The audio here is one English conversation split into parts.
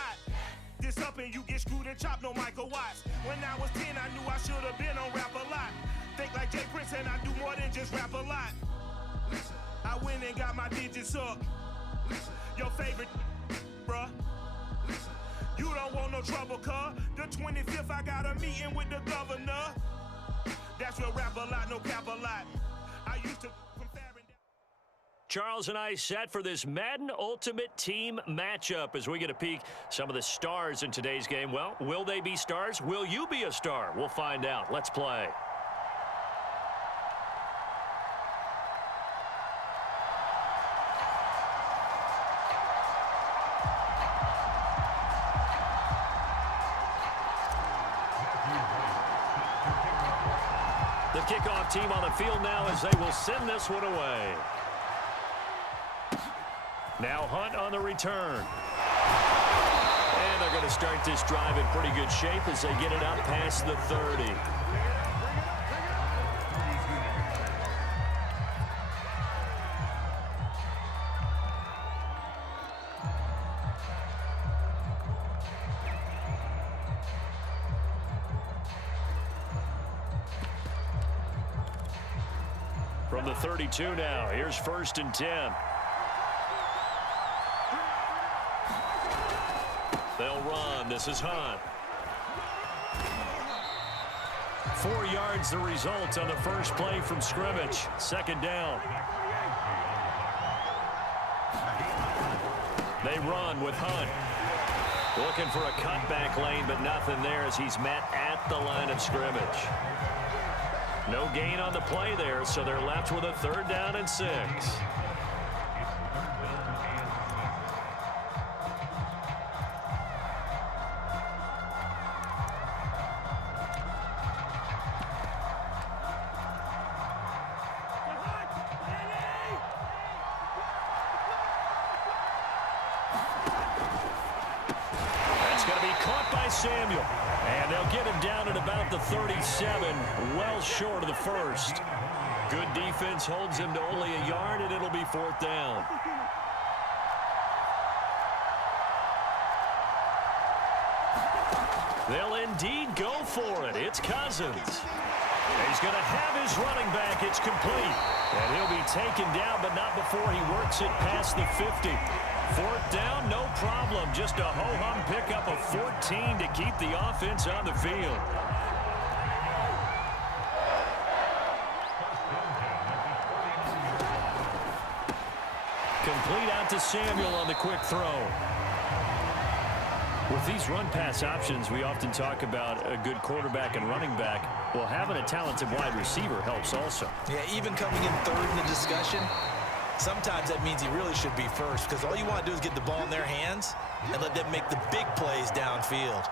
hot. This up and you get screwed and chopped, no Michael Watts. When I was 10, I knew I should have been on rap a lot. Think like Jay Prince and I do more than just rap a lot. I went and got my digits up. Your favorite, bruh. You don't want no trouble, cuz. The 25th, I got a meeting with the governor. That's where rap a lot, no cap a lot. I used to compare. Charles and I set for this Madden Ultimate Team matchup as we get a peek some of the stars in today's game. Well, will they be stars? Will you be a star? We'll find out. Let's play. The kickoff team on the field now as they will send this one away. Now Hunt on the return. And they're going to start this drive in pretty good shape as they get it out past the 30. From the 32 now, here's 1st and 10. They'll run. This is Hunt. 4 yards the result on the first play from scrimmage. 2nd down. They run with Hunt. Looking for a cutback lane, but nothing there as he's met at the line of scrimmage. No gain on the play there, so they're left with a 3rd down and 6. Samuel, and they'll get him down at about the 37, well short of the 1st. Good defense holds him to only a yard, and it'll be 4th down. They'll indeed go for it. It's Cousins. He's going to have his running back. It's complete, and he'll be taken down, but not before he works it past the 50. 4th down, no problem. Just a ho-hum pickup of 14 to keep the offense on the field. Complete out to Samuel on the quick throw. With these run-pass options, we often talk about a good quarterback and running back. Well, having a talented wide receiver helps also. Yeah, even coming in 3rd in the discussion, sometimes that means he really should be 1st because all you want to do is get the ball in their hands and let them make the big plays downfield.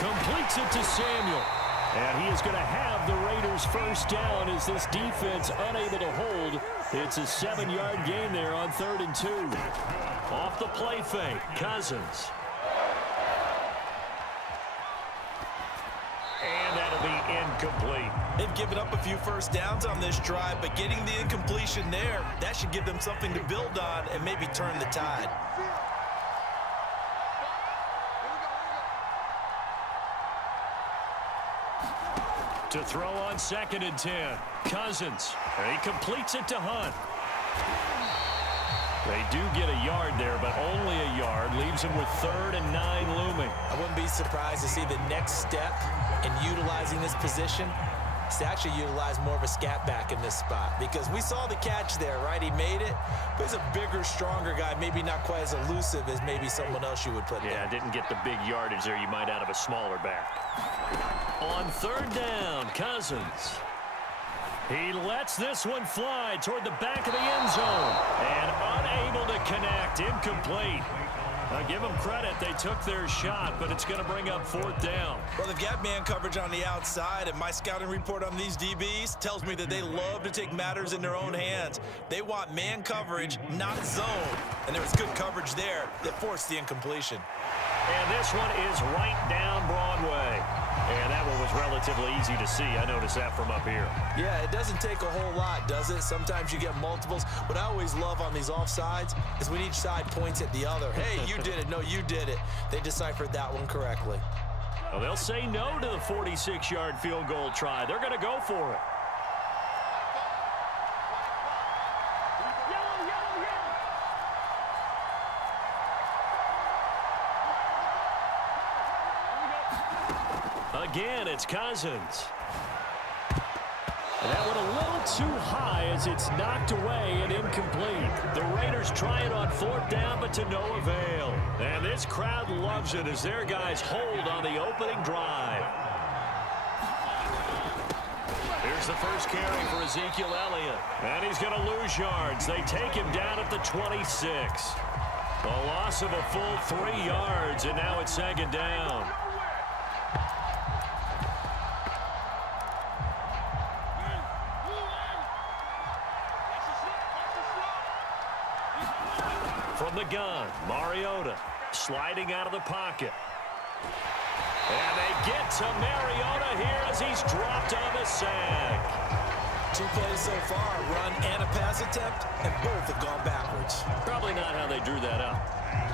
Completes it to Samuel. And he is going to have the Raiders' 1st down as this defense unable to hold. It's a 7-yard gain there on 3rd and 2. Off the play fake, Cousins. And that'll be incomplete. They've given up a few 1st downs on this drive, but getting the incompletion there, that should give them something to build on and maybe turn the tide. To throw on 2nd and 10. Cousins. And he completes it to Hunt. They do get a yard there, but only a yard. Leaves him with 3rd and 9 looming. I wouldn't be surprised to see the next step in utilizing this position is to actually utilize more of a scat back in this spot. Because we saw the catch there, right? He made it, but he's a bigger, stronger guy, maybe not quite as elusive as maybe someone else you would put there. Yeah, didn't get the big yardage there you might out of a smaller back. On 3rd down, Cousins. He lets this one fly toward the back of the end zone. And unable to connect. Incomplete. Now give them credit. They took their shot, but it's going to bring up 4th down. Well, they've got man coverage on the outside, and my scouting report on these DBs tells me that they love to take matters in their own hands. They want man coverage, not zone. And there was good coverage there that forced the incompletion. And this one is right down Broadway. And that one was relatively easy to see. I noticed that from up here. Yeah, it doesn't take a whole lot, does it? Sometimes you get multiples. What I always love on these offsides is when each side points at the other. Hey, you did it. No, you did it. They deciphered that one correctly. Well, they'll say no to the 46-yard field goal try. They're going to go for it. Again, it's Cousins. And that one a little too high as it's knocked away and incomplete. The Raiders try it on 4th down, but to no avail. And this crowd loves it as their guys hold on the opening drive. Here's the first carry for Ezekiel Elliott. And he's going to lose yards. They take him down at the 26. A loss of a full 3 yards, and now it's 2nd down. From the gun, Mariota sliding out of the pocket. And they get to Mariota here as he's dropped on the sack. 2 plays so far, run and a pass attempt, and both have gone backwards. Probably not how they drew that up.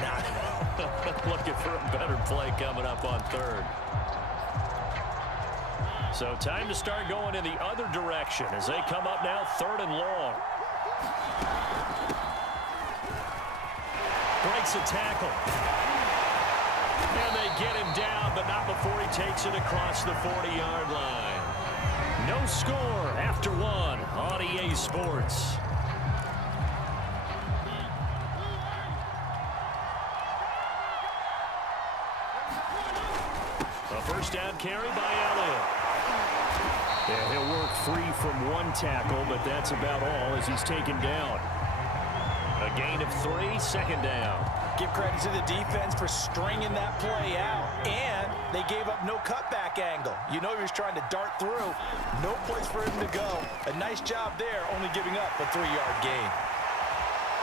Not at all. Looking for a better play coming up on 3rd. So time to start going in the other direction as they come up now 3rd and long. Breaks a tackle. And they get him down, but not before he takes it across the 40-yard line. No score after 1 on EA Sports. A first down carry by Elliott. Yeah, he'll work free from 1 tackle, but that's about all as he's taken down. A gain of 3, 2nd down. Give credit to the defense for stringing that play out. And they gave up no cutback angle. You know he was trying to dart through. No place for him to go. A nice job there, only giving up a 3-yard gain.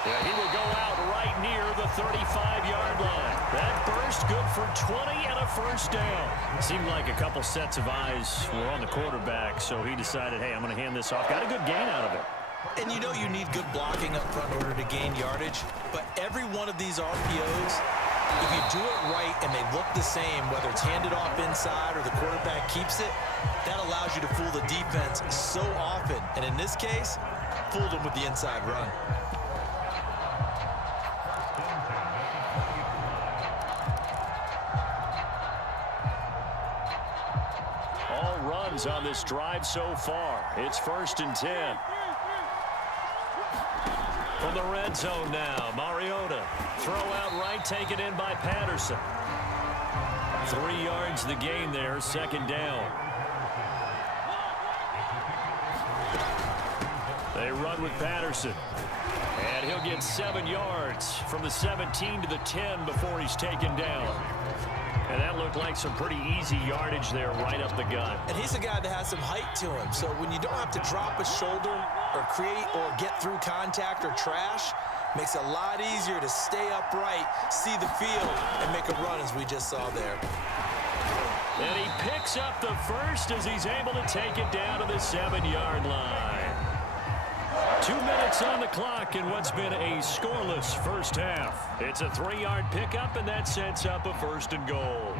Yeah, he will go out right near the 35-yard line. That burst good for 20 and a first down. It seemed like a couple sets of eyes were on the quarterback, so he decided, hey, I'm going to hand this off. Got a good gain out of it. And you know you need good blocking up front in order to gain yardage. But every one of these RPOs, if you do it right and they look the same, whether it's handed off inside or the quarterback keeps it, that allows you to fool the defense so often. And in this case, fooled them with the inside run. All runs on this drive so far. It's 1st and 10. From the red zone now, Mariota. Throw out right, taken in by Patterson. 3 yards the gain there, 2nd down. They run with Patterson. And he'll get 7 yards from the 17 to the 10 before he's taken down. And that looked like some pretty easy yardage there right up the gut. And he's a guy that has some height to him. So when you don't have to drop a shoulder or create or get through contact or trash, makes it a lot easier to stay upright, see the field, and make a run as we just saw there. And he picks up the first as he's able to take it down to the 7-yard line. 2 minutes on the clock in what's been a scoreless first half. It's a 3-yard pickup, and that sets up a 1st and goal.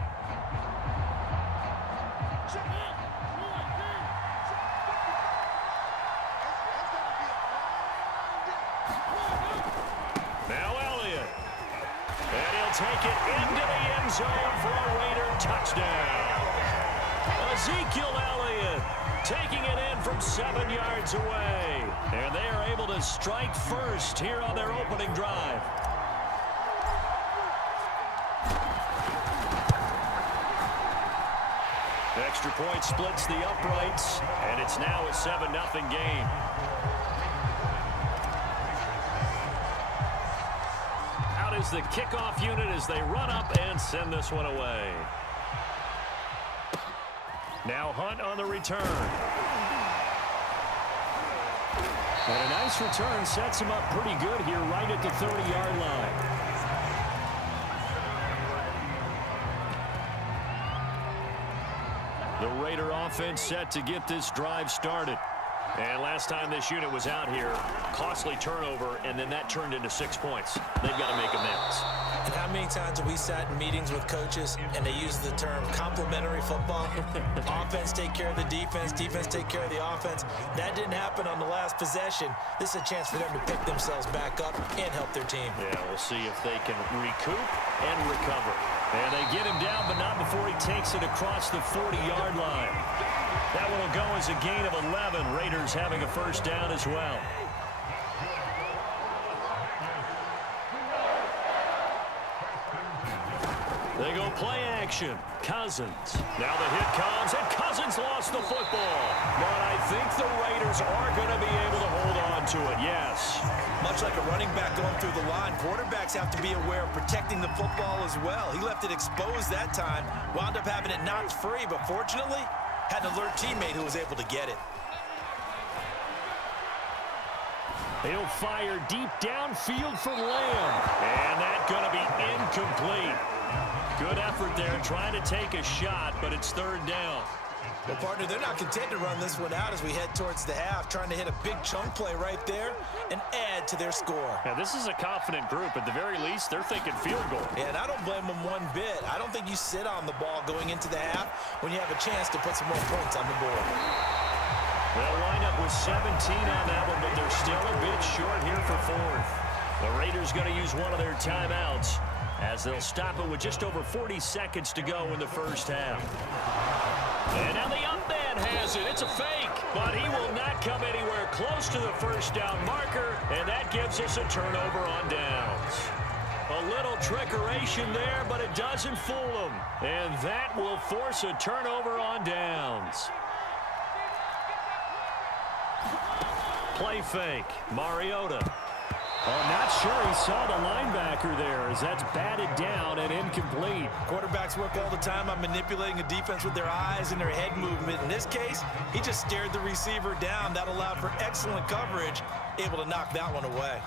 Now Elliott. And he'll take it into the end zone for a Raider touchdown. Ezekiel Elliott taking it in from 7 yards away. And they are able to strike first here on their opening drive. Extra point splits the uprights, and it's now a 7-0 game. Out is the kickoff unit as they run up and send this one away. Now Hunt on the return. And a nice return sets him up pretty good here right at the 30-yard line. The Raider offense set to get this drive started. And last time this unit was out here, costly turnover, and then that turned into 6 points. They've got to make amends. And how many times have we sat in meetings with coaches and they use the term complementary football? Offense take care of the defense, defense take care of the offense. That didn't happen on the last possession. This is a chance for them to pick themselves back up and help their team. Yeah, we'll see if they can recoup and recover. And they get him down, but not before he takes it across the 40-yard line. That one will go as a gain of 11. Raiders having a first down as well. They go play action. Cousins. Now the hit comes, and Cousins lost the football. But I think the Raiders are going to be able to hold on to it, yes. Much like a running back going through the line, quarterbacks have to be aware of protecting the football as well. He left it exposed that time, wound up having it knocked free, but fortunately, had an alert teammate who was able to get it. He'll fire deep downfield for Lamb. And that's going to be incomplete. Good effort there, trying to take a shot, but it's third down. Well, partner, they're not content to run this one out as we head towards the half, trying to hit a big chunk play right there and add to their score. Yeah, this is a confident group. At the very least, they're thinking field goal. Yeah, and I don't blame them one bit. I don't think you sit on the ball going into the half when you have a chance to put some more points on the board. They'll wind up with 17 on that one, but they're still a bit short here for fourth. The Raiders going to use one of their timeouts as they'll stop it with just over 40 seconds to go in the first half. And now the up man has it. It's a fake, but he will not come anywhere close to the first down marker, and that gives us a turnover on downs. A little trickeration there, but it doesn't fool them. And that will force a turnover on downs. Play fake. Mariota. I'm not sure he saw the linebacker there as that's batted down and incomplete. Quarterbacks work all the time on manipulating a defense with their eyes and their head movement. In this case, he just stared the receiver down. That allowed for excellent coverage, able to knock that one away.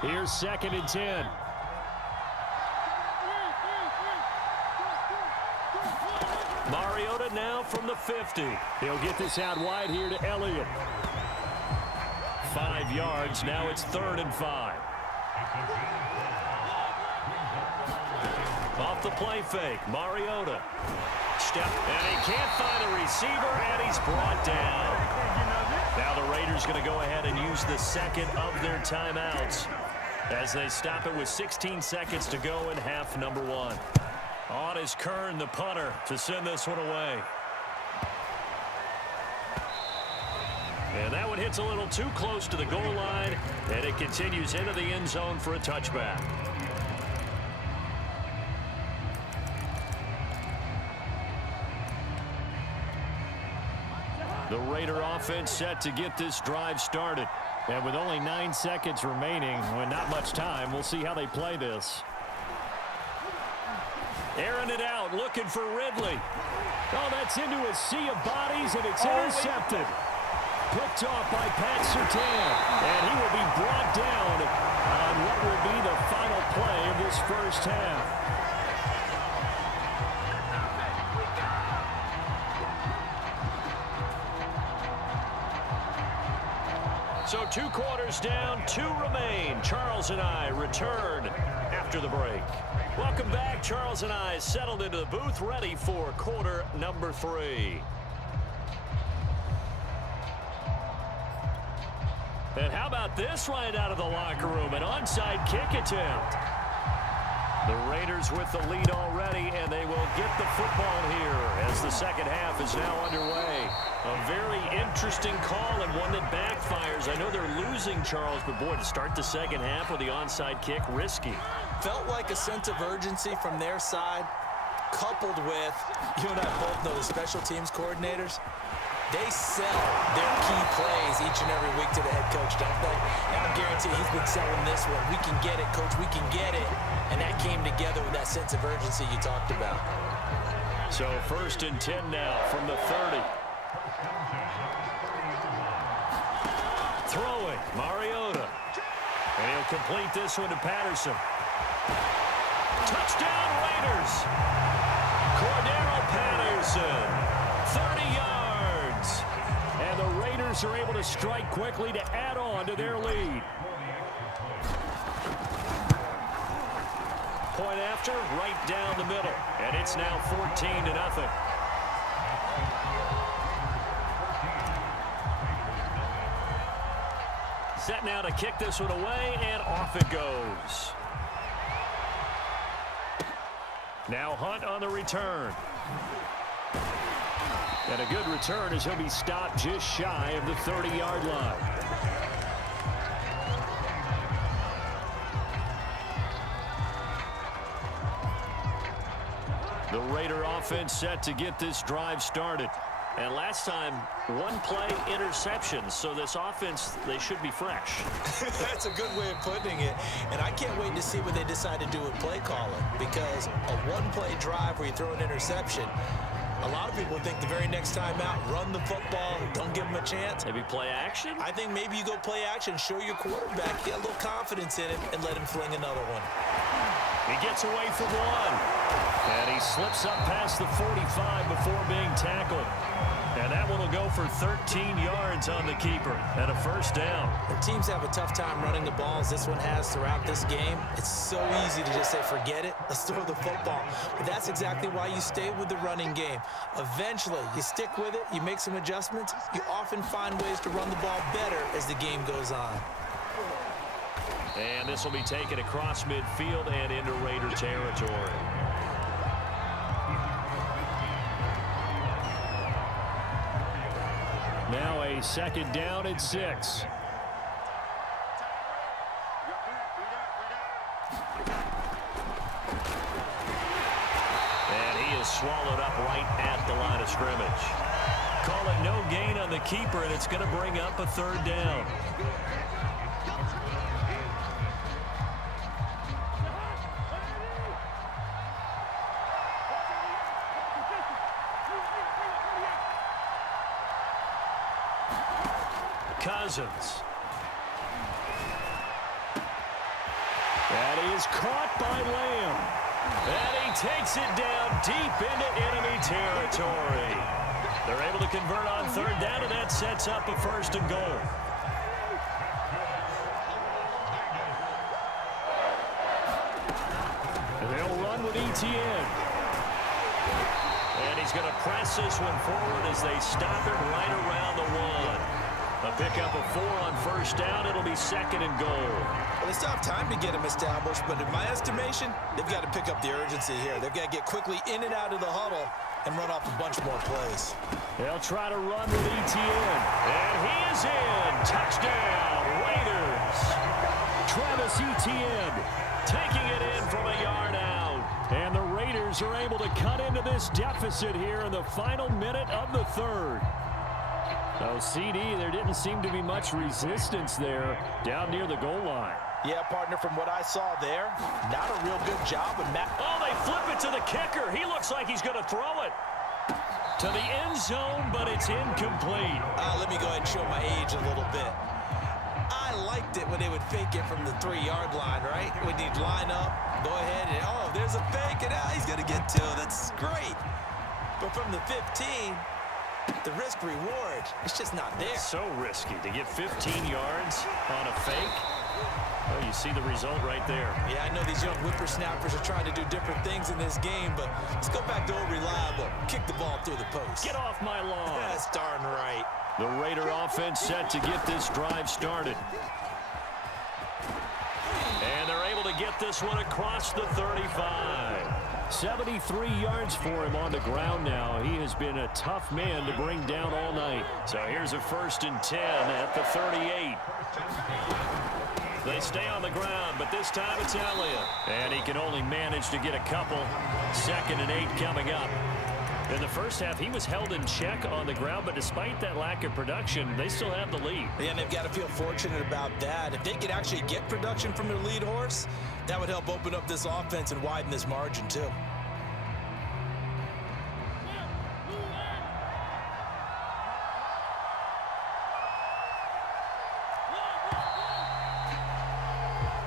Here's 2nd and 10. Mariota now from the 50. He'll get this out wide here to Elliott. 5 yards. Now it's 3rd and 5. Off the play fake. Mariota. Step. And he can't find a receiver, and he's brought down. Now the Raiders going to go ahead and use the second of their timeouts as they stop it with 16 seconds to go in half number 1. On is Kern, the punter, to send this one away. And that one hits a little too close to the goal line, and it continues into the end zone for a touchback. The Raider offense set to get this drive started. And with only 9 seconds remaining, with not much time, we'll see how they play this. Airing it out, looking for Ridley. Oh, that's into a sea of bodies, and it's intercepted. Picked off by Pat Surtain, and he will be brought down on what will be the final play of this first half. So 2 quarters down, 2 remain. Charles and I return after the break. Welcome back. Charles and I settled into the booth, ready for quarter number 3. And how about this right out of the locker room? An onside kick attempt. The Raiders with the lead already, and they will get the football here as the second half is now underway. A very interesting call and one that backfires. I know they're losing, Charles, but boy, to start the second half with the onside kick, risky. Felt like a sense of urgency from their side, coupled with, you and I both know the special teams coordinators. They sell their key plays each and every week to the head coach, don't they? And I guarantee he's been selling this one. We can get it, coach. We can get it. And that came together with that sense of urgency you talked about. So 1st and 10 now from the 30. Throwing, Mariota. And he'll complete this one to Patterson. Touchdown, Raiders. Cordero Patterson, 30 yards. And the Raiders are able to strike quickly to add on to their lead. Point after, right down the middle. And it's now 14-0. Set now to kick this one away, and off it goes. Now Hunt on the return. And a good return as he'll be stopped just shy of the 30-yard line. The Raider offense set to get this drive started. And last time, one play interception, so this offense, they should be fresh. That's a good way of putting it. And I can't wait to see what they decide to do with play calling, because a one-play drive where you throw an interception, a lot of people think the very next time out, run the football, don't give them a chance. Maybe play action? I think maybe you go play action, show your quarterback, get a little confidence in him, and let him fling another one. He gets away from one. And he slips up past the 45 before being tackled. And that one will go for 13 yards on the keeper and a first down. When teams have a tough time running the ball, as this one has throughout this game, it's so easy to just say, forget it, let's throw the football. But that's exactly why you stay with the running game. Eventually, you stick with it, you make some adjustments, you often find ways to run the ball better as the game goes on. And this will be taken across midfield and into Raider territory. Now a second down and 6. And he is swallowed up right at the line of scrimmage. Call it no gain on the keeper, and it's going to bring up a third down. Cousins. That is caught by Lamb. And he takes it down deep into enemy territory. They're able to convert on third down, and that sets up a first and goal. And they'll run with Etienne. And he's going to press this one forward as they stop it right around the 1. A pickup of 4 on first down. It'll be second and goal. Well, they still have time to get him established, but in my estimation, they've got to pick up the urgency here. They've got to get quickly in and out of the huddle and run off a bunch more plays. They'll try to run with Etienne. And he is in. Touchdown, Raiders. Travis Etienne taking it in from a yard out. And the Raiders are able to cut into this deficit here in the final minute of the third. Oh, CD, there didn't seem to be much resistance there down near the goal line. Yeah, partner, from what I saw there, not a real good job. Oh, they flip it to the kicker. He looks like he's going to throw it to the end zone, but it's incomplete. Let me go ahead and show my age a little bit. I liked it when they would fake it from the 3-yard line, right? When you'd line up, go ahead, and oh, there's a fake, and he's going to get 2. That's great. But from the 15... the risk-reward, it's just not there. So risky to get 15 yards on a fake. Well, you see the result right there. Yeah, I know these young whippersnappers are trying to do different things in this game, but let's go back to old reliable. Kick the ball through the post. Get off my lawn. That's darn right. The Raider offense set to get this drive started. And they're able to get this one across the 35. 73 yards for him on the ground now. He has been a tough man to bring down all night. So here's a 1st and 10 at the 38. They stay on the ground, but this time it's Elliott. And he can only manage to get a couple. 2nd and 8 coming up. In the first half, he was held in check on the ground, but despite that lack of production, they still have the lead. Yeah, and they've got to feel fortunate about that. If they could actually get production from their lead horse, that would help open up this offense and widen this margin, too.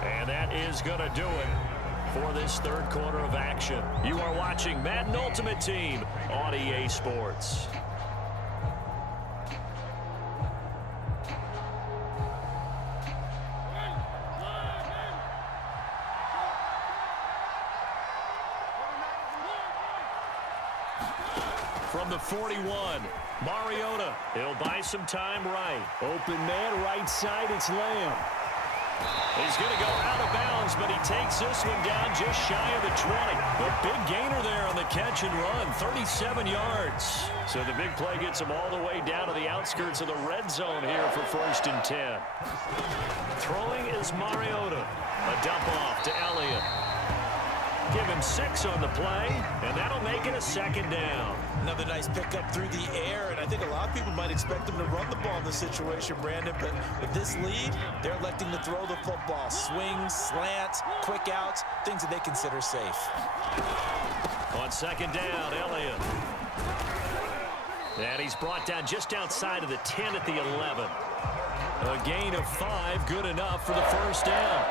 And that is going to do it for this third quarter of action. You are watching Madden Ultimate Team on EA Sports. From the 41, Mariota. He'll buy some time right. Open man, right side, it's Lamb. He's going to go out of bounds, but he takes this one down just shy of the 20. A big gainer there on the catch and run, 37 yards. So the big play gets him all the way down to the outskirts of the red zone here for 1st and 10. Throwing is Mariota. A dump off to Elliott. Give him 6 on the play, and that'll make it a 2nd down. Another nice pickup through the air, and I think a lot of people might expect them to run the ball in this situation, Brandon, but with this lead, they're electing to throw the football. Swings, slants, quick outs, things that they consider safe. On 2nd down, Elliott. And he's brought down just outside of the 10 at the 11. A gain of 5, good enough for the 1st down.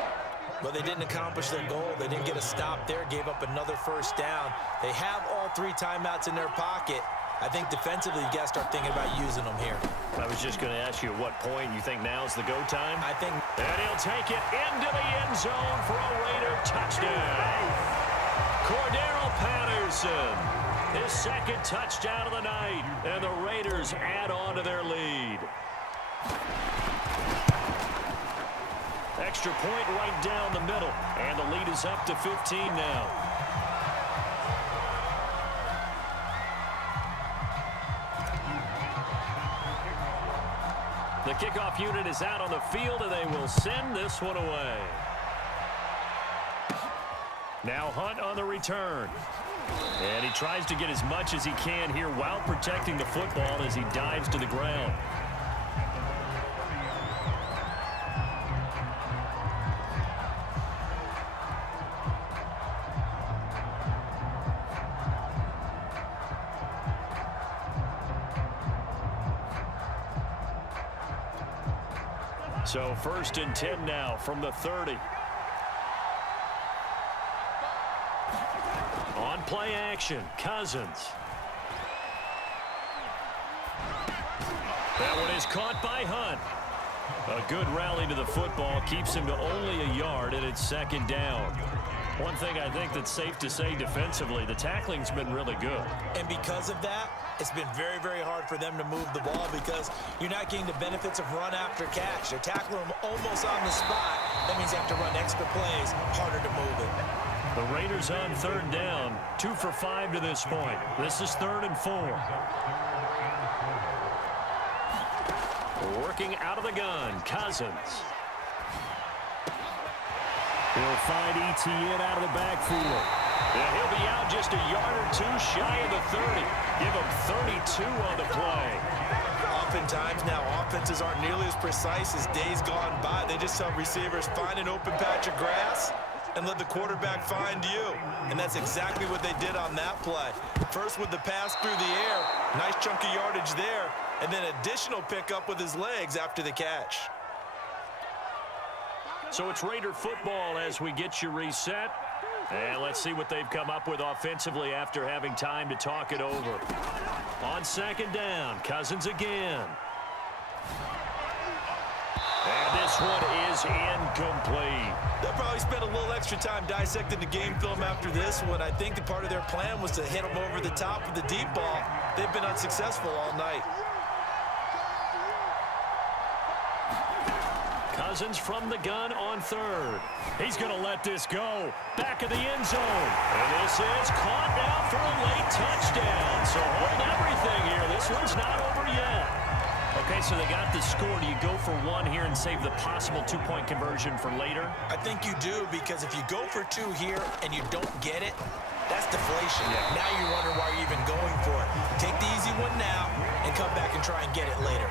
But they didn't accomplish their goal. They didn't get a stop there, gave up another 1st down. They have all 3 timeouts in their pocket. I think defensively, you got to start thinking about using them here. I was just going to ask you at what point you think now's the go time. I think. And he'll take it into the end zone for a Raider touchdown. Cordero Patterson, his 2nd touchdown of the night, and the Raiders add on to their lead. Extra point right down the middle, and the lead is up to 15 now. The kickoff unit is out on the field, and they will send this one away. Now Hunt on the return. And he tries to get as much as he can here while protecting the football as he dives to the ground. So 1st and 10 now from the 30. On play action, Cousins. That one is caught by Hunt. A good rally to the football keeps him to only a yard, and it's 2nd down. One thing I think that's safe to say defensively, the tackling's been really good. And because of that, it's been very, very hard for them to move the ball because you're not getting the benefits of run after catch. They're tackling them almost on the spot. That means they have to run extra plays, harder to move it. The Raiders on 3rd down, 2 for 5 to this point. This is 3rd and 4. Working out of the gun, Cousins. He'll find ETN out of the backfield. And he'll be out just a yard or 2 shy of the 30. Give him 32 on the play. Oftentimes now, offenses aren't nearly as precise as days gone by. They just tell receivers, find an open patch of grass and let the quarterback find you. And that's exactly what they did on that play. First with the pass through the air, nice chunk of yardage there, and then additional pickup with his legs after the catch. So it's Raider football as we get you reset. And let's see what they've come up with offensively after having time to talk it over. On 2nd down, Cousins again. And this one is incomplete. They'll probably spend a little extra time dissecting the game film after this one. I think that part of their plan was to hit them over the top with the deep ball. They've been unsuccessful all night. Cousins from the gun on 3rd. He's going to let this go. Back of the end zone. And this is caught now for a late touchdown. So hold everything here. This one's not over yet. Okay, so they got the score. Do you go for 1 here and save the possible 2-point conversion for later? I think you do, because if you go for 2 here and you don't get it, that's deflation. Yeah. Now you wonder why you're even going for it. Take the easy one now and come back and try and get it later.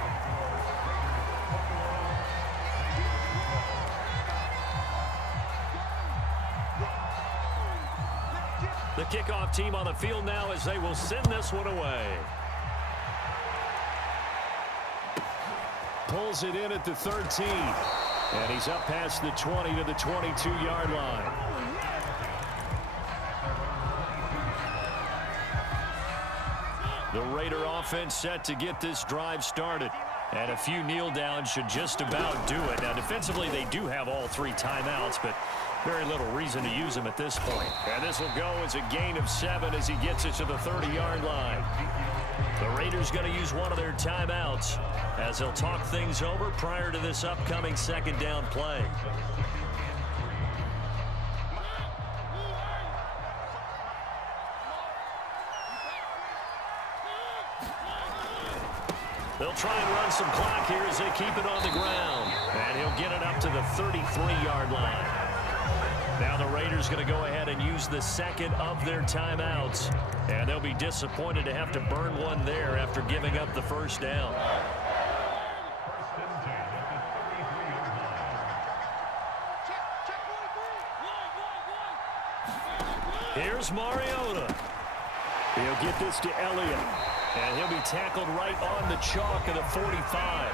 The kickoff team on the field now as they will send this one away. Pulls it in at the 13. And he's up past the 20 to the 22-yard line. The Raider offense set to get this drive started. And a few kneel downs should just about do it. Now, defensively, they do have all 3 timeouts, but very little reason to use them at this point. And this will go as a gain of 7 as he gets it to the 30-yard line. The Raiders going to use one of their timeouts as they'll talk things over prior to this upcoming second down play. They'll try and run some clock here as they keep it on the ground. And he'll get it up to the 33-yard line. Now the Raiders going to go ahead and use the second of their timeouts. And they'll be disappointed to have to burn one there after giving up the first down. Here's Mariota. He'll get this to Elliott. And he'll be tackled right on the chalk of the 45.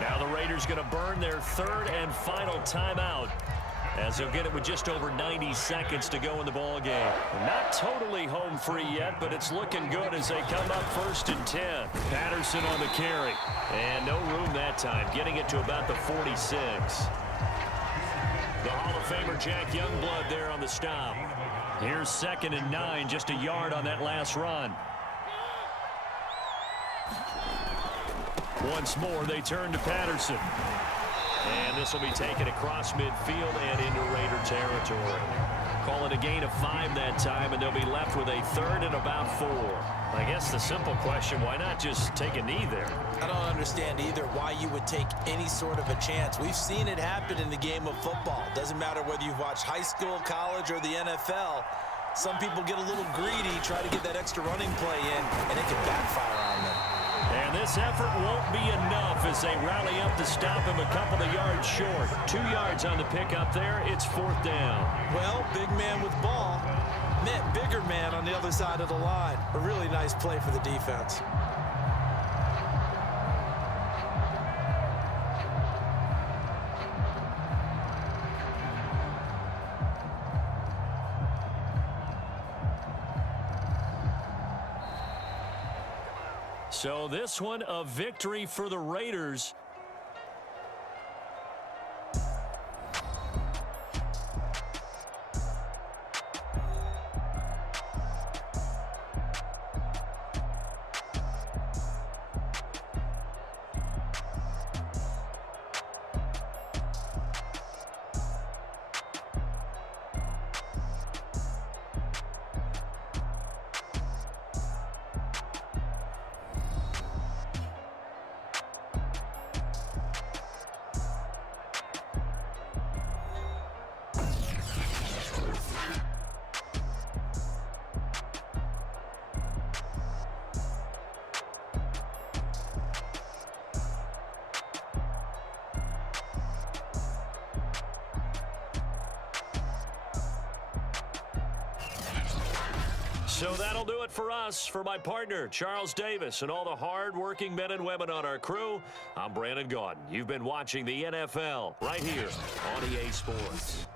Now the Raiders going to burn their 3rd and final timeout as they'll get it with just over 90 seconds to go in the ball game. Not totally home free yet, but it's looking good as they come up 1st and 10. Patterson on the carry. And no room that time, getting it to about the 46. The Hall of Famer Jack Youngblood there on the stop. Here's 2nd and 9, just a yard on that last run. Once more, they turn to Patterson. And this will be taken across midfield and into Raider territory. Call it a gain of 5 that time, and they'll be left with a 3rd and about 4. I guess the simple question, why not just take a knee there? I don't understand either why you would take any sort of a chance. We've seen it happen in the game of football. Doesn't matter whether you've watched high school, college, or the NFL. Some people get a little greedy, try to get that extra running play in, and it can backfire on them. And this effort won't be enough as they rally up to stop him a couple of yards short. 2 yards on the pickup there. It's 4th down. Well, big man with ball meant bigger man on the other side of the line. A really nice play for the defense. So this one a victory for the Raiders. So that'll do it for us. For my partner, Charles Davis, and all the hard-working men and women on our crew, I'm Brandon Gaudin. You've been watching the NFL right here on EA Sports.